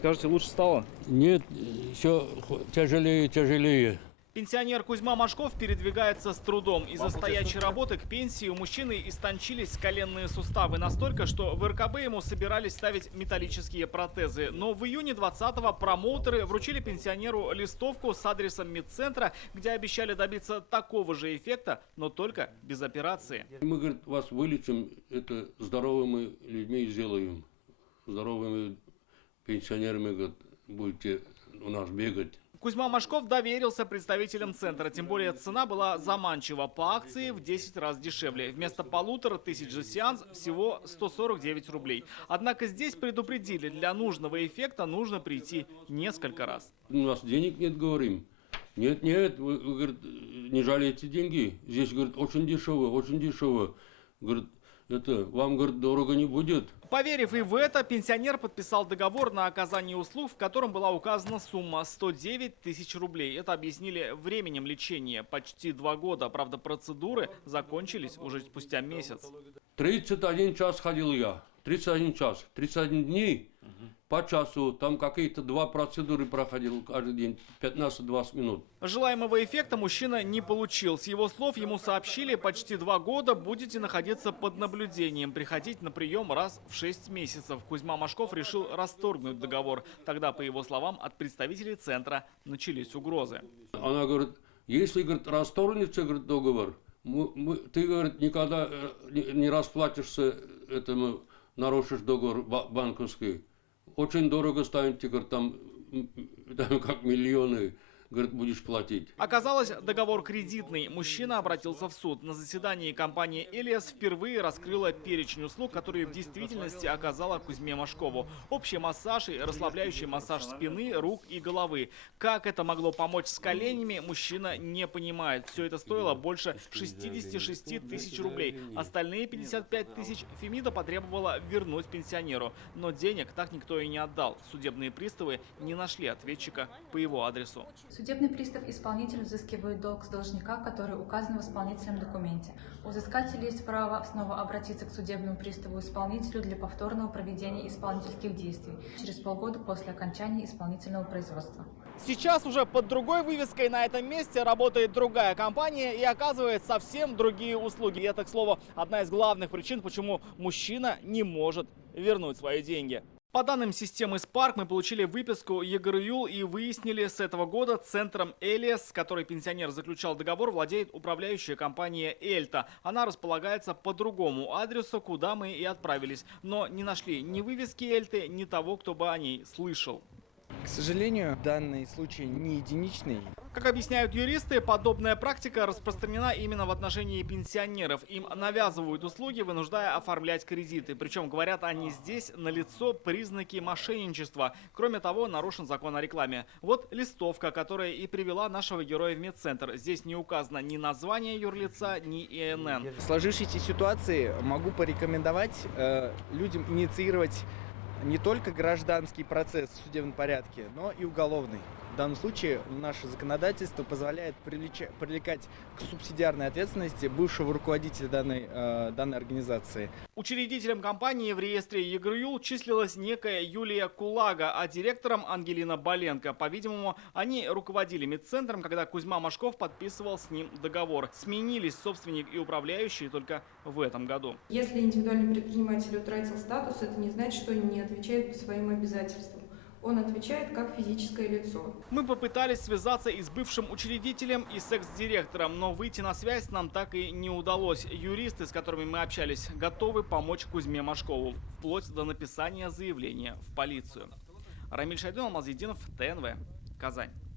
Скажите, лучше стало? Нет, еще тяжелее, тяжелее. Пенсионер Кузьма Машков передвигается с трудом. Из-за стоячей работы к пенсии у мужчины истончились коленные суставы настолько, что в РКБ ему собирались ставить металлические протезы. Но в июне 20-го промоутеры вручили пенсионеру листовку с адресом медцентра, где обещали добиться такого же эффекта, но только без операции. Мы, говорит, вас вылечим, это здоровыми людьми сделаем. Здоровыми пенсионерами, говорит, будете у нас бегать. Кузьма Машков доверился представителям центра, тем более цена была заманчива. По акции в 10 раз дешевле. Вместо 1500 за сеанс всего 149 рублей. Однако здесь предупредили, для нужного эффекта нужно прийти несколько раз. У нас денег нет, говорим. Нет, вы, говорит, не жалеете деньги. Здесь, говорит, очень дешево, очень дешево. Говорит, это вам, говорит, дорого не будет. Поверив и в это, пенсионер подписал договор на оказание услуг, в котором была указана сумма 109 тысяч рублей. Это объяснили временем лечения. Почти 2 года. Правда, процедуры закончились уже спустя месяц. 31 час ходил я. 31 час. 31 дней по часу. Там какие-то 2 процедуры проходил каждый день. 15-20 минут. Желаемого эффекта мужчина не получил. С его слов ему сообщили, почти 2 года будете находиться под наблюдением. Приходить на прием раз в 6 месяцев. Кузьма Машков решил расторгнуть договор. Тогда, по его словам, от представителей центра начались угрозы. Она говорит, если, говорит, расторгнется, говорит, договор, ты, говорит, никогда не расплатишься, этому, нарушишь договор банковский. Очень дорого станет, говорит, там как миллионы, говорит, будешь платить. Оказалось, договор кредитный. Мужчина обратился в суд. На заседании компания «Элиас» впервые раскрыла перечень услуг, которые в действительности оказала Кузьме Машкову. Общий массаж и расслабляющий массаж спины, рук и головы. Как это могло помочь с коленями, мужчина не понимает. Все это стоило больше 66 тысяч рублей. Остальные 55 тысяч Фемида потребовала вернуть пенсионеру. Но денег так никто и не отдал. Судебные приставы не нашли ответчика по его адресу. Судебный пристав-исполнитель взыскивает долг с должника, который указан в исполнительном документе. У взыскателя есть право снова обратиться к судебному приставу-исполнителю для повторного проведения исполнительских действий через полгода после окончания исполнительного производства. Сейчас уже под другой вывеской на этом месте работает другая компания и оказывает совсем другие услуги. И это, к слову, одна из главных причин, почему мужчина не может вернуть свои деньги. По данным системы Spark мы получили выписку ЕГРЮЛ и выяснили, с этого года центром «Элиас», с которой пенсионер заключал договор, владеет управляющая компания «Эльта». Она располагается по другому адресу, куда мы и отправились. Но не нашли ни вывески «Эльты», ни того, кто бы о ней слышал. К сожалению, данный случай не единичный. Как объясняют юристы, подобная практика распространена именно в отношении пенсионеров. Им навязывают услуги, вынуждая оформлять кредиты. Причем, говорят они, здесь налицо признаки мошенничества. Кроме того, нарушен закон о рекламе. Вот листовка, которая и привела нашего героя в медцентр. Здесь не указано ни название юрлица, ни ИНН. В сложившейся ситуации могу порекомендовать людям инициировать не только гражданский процесс в судебном порядке, но и уголовный. В данном случае наше законодательство позволяет привлекать к субсидиарной ответственности бывшего руководителя данной организации. Учредителем компании в реестре ЕГРЮЛ числилась некая Юлия Кулага, а директором Ангелина Боленко. По-видимому, они руководили медцентром, когда Кузьма Машков подписывал с ним договор. Сменились собственник и управляющий только в этом году. Если индивидуальный предприниматель утратил статус, это не значит, что он не отвечает по своим обязательствам. Он отвечает как физическое лицо. Мы попытались связаться и с бывшим учредителем, и с экс-директором, но выйти на связь нам так и не удалось. Юристы, с которыми мы общались, готовы помочь Кузьме Машкову, вплоть до написания заявления в полицию. Рамиль Шайдун, Алмаз Единов, ТНВ, Казань.